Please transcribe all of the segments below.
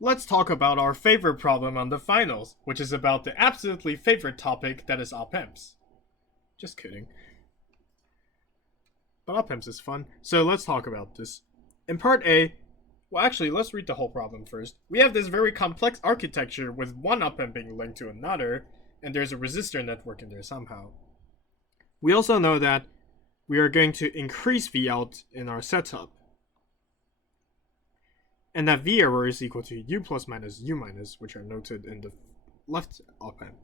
let's talk about our favorite problem on the finals, which is about the absolutely favorite topic that is op-amps. Just kidding. But op-amps is fun, so let's talk about this. In part A, well actually, let's read the whole problem first. We have this very complex architecture with one op-amp being linked to another, and there's a resistor network in there somehow. We also know that we are going to increase Vout in our setup, and that V error is equal to U plus minus U minus, which are noted in the left op-amp.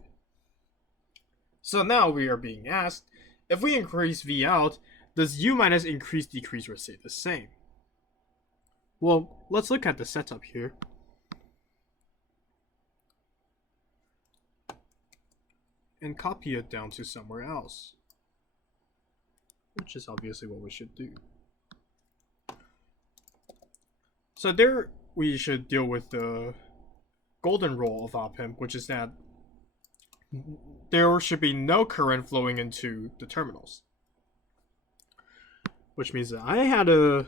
So now we are being asked, if we increase Vout, does U minus increase, decrease, or stay the same? Well, let's look at the setup here. And copy it down to somewhere else, which is obviously what we should do. So there we should deal with the golden rule of op-amp, which is that there should be no current flowing into the terminals. Which means that I had a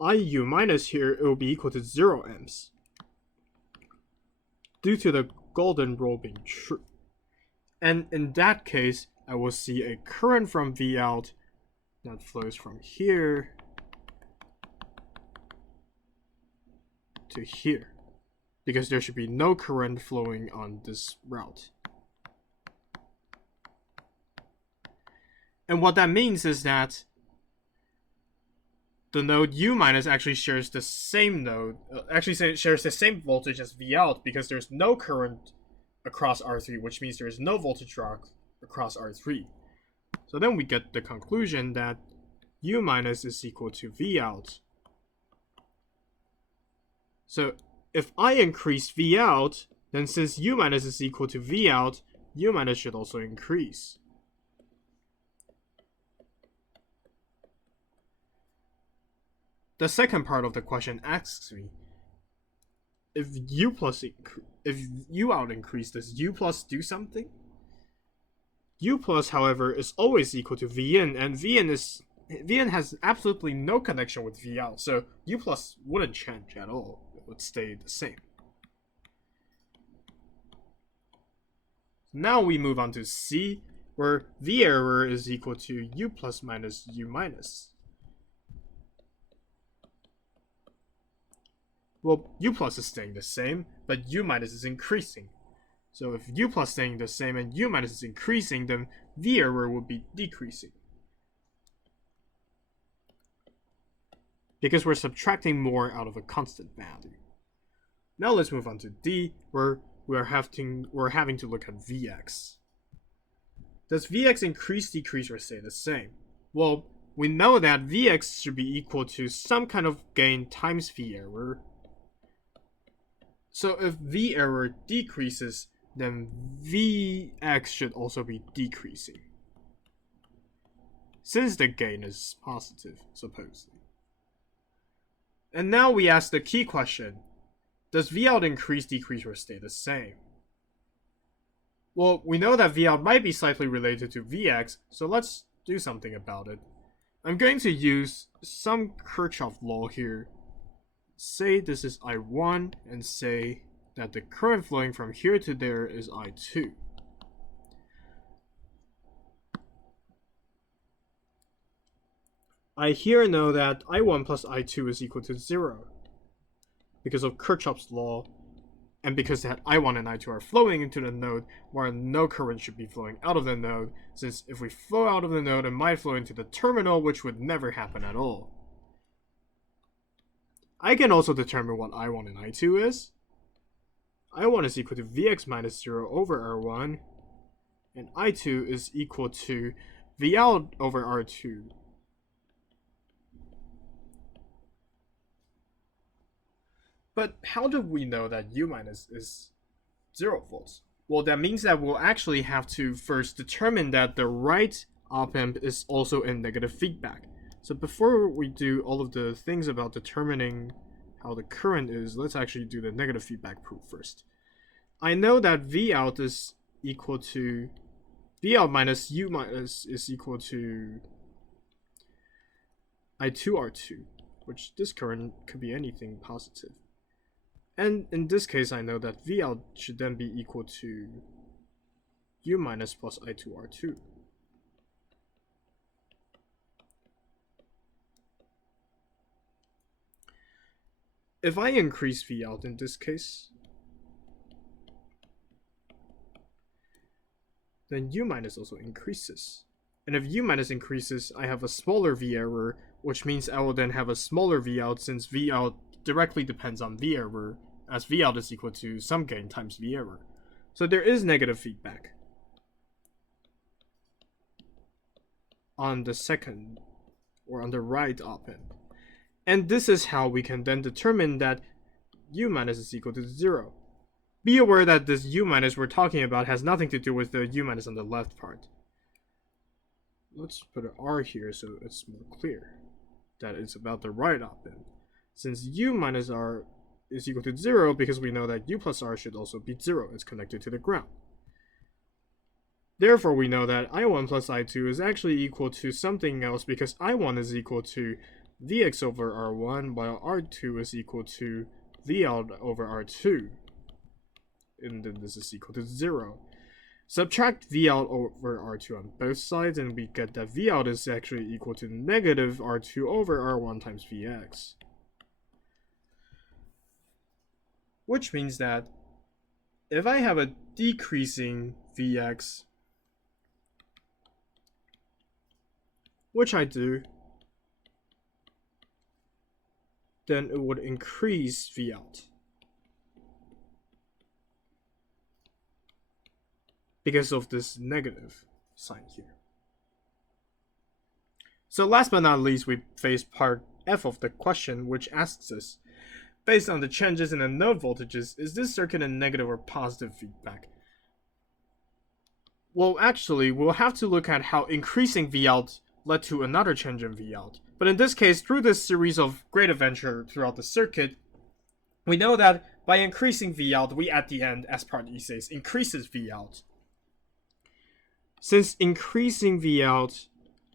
IU minus here, it will be equal to 0 amps. Due to the golden rule being true. And in that case, I will see a current from Vout that flows from here to here, because there should be no current flowing on this route. And what that means is that the node U minus actually shares the same shares the same voltage as Vout, because there's no current across R3, which means there's no voltage drop across R3. So then we get the conclusion that U minus is equal to Vout. So if I increase Vout, then since U minus is equal to Vout, U minus should also increase. The second part of the question asks me, if U out increase, does U plus do something? U plus, however, is always equal to Vn, and Vn has absolutely no connection with Vout, so U plus wouldn't change at all. It would stay the same. Now we move on to C, where V error is equal to U plus minus U minus. Well, U plus is staying the same, but U minus is increasing. So if U plus is staying the same and U minus is increasing, then V error will be decreasing. Because we're subtracting more out of a constant value. Now let's move on to D, where we're having to look at Vx. Does Vx increase, decrease, or stay the same? Well, we know that Vx should be equal to some kind of gain times V error. So if V error decreases, then Vx should also be decreasing, since the gain is positive, supposedly. And now we ask the key question, does Vout increase, decrease, or stay the same? Well, we know that Vout might be slightly related to Vx, so let's do something about it. I'm going to use some Kirchhoff law here. Say this is I1, and say that the current flowing from here to there is I2. I here know that I1 plus I2 is equal to 0 because of Kirchhoff's law, and because that I1 and I2 are flowing into the node where no current should be flowing out of the node, since if we flow out of the node, it might flow into the terminal, which would never happen at all. I can also determine what I1 and I2 is. I1 is equal to Vx minus 0 over R1, and I2 is equal to Vout over R2. But how do we know that U minus is 0 volts? Well, that means that we'll actually have to first determine that the right op-amp is also in negative feedback. So before we do all of the things about determining how the current is, let's actually do the negative feedback proof first. I know that Vout is equal to Vout minus U minus is equal to I2R2, which this current could be anything positive. And in this case, I know that Vout should then be equal to U minus plus I2R2. If I increase Vout in this case, then U minus also increases. And if U minus increases, I have a smaller V error, which means I will then have a smaller Vout since Vout directly depends on V error, as Vout is equal to sum gain times V error. So there is negative feedback on the second, or on the right op-amp. And this is how we can then determine that U minus is equal to 0. Be aware that this U minus we're talking about has nothing to do with the U minus on the left part. Let's put an R here so it's more clear that it's about the right op-amp. Since U minus R is equal to 0, because we know that U plus R should also be 0, it's connected to the ground. Therefore, we know that I1 plus I2 is actually equal to something else, because I1 is equal to Vx over R1, while R2 is equal to Vout over R2. And then this is equal to 0. Subtract Vout over R2 on both sides, and we get that Vout is actually equal to negative R2 over R1 times Vx. Which means that if I have a decreasing Vx, which I do, then it would increase Vout. Because of this negative sign here. So last but not least, we face part F of the question, which asks us, based on the changes in the node voltages, is this circuit in negative or positive feedback? Well, actually, we'll have to look at how increasing Vout led to another change in Vout. But in this case, through this series of great adventure throughout the circuit, we know that by increasing Vout, we at the end, as part E says, increases Vout. Since increasing Vout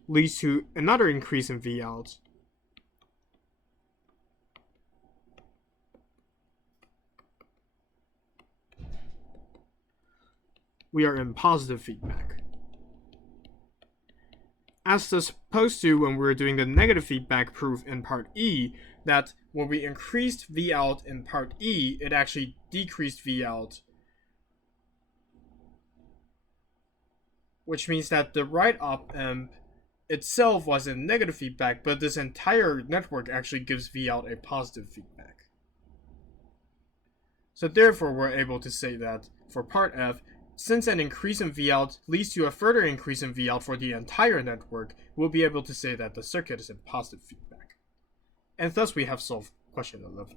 leads to another increase in Vout, we are in positive feedback. As opposed to when we were doing the negative feedback proof in part E, that when we increased Vout in part E, it actually decreased Vout, which means that the right op-amp itself was in negative feedback, but this entire network actually gives Vout a positive feedback. So therefore, we're able to say that for part F, since an increase in Vout leads to a further increase in Vout for the entire network, we'll be able to say that the circuit is in positive feedback. And thus we have solved question 11.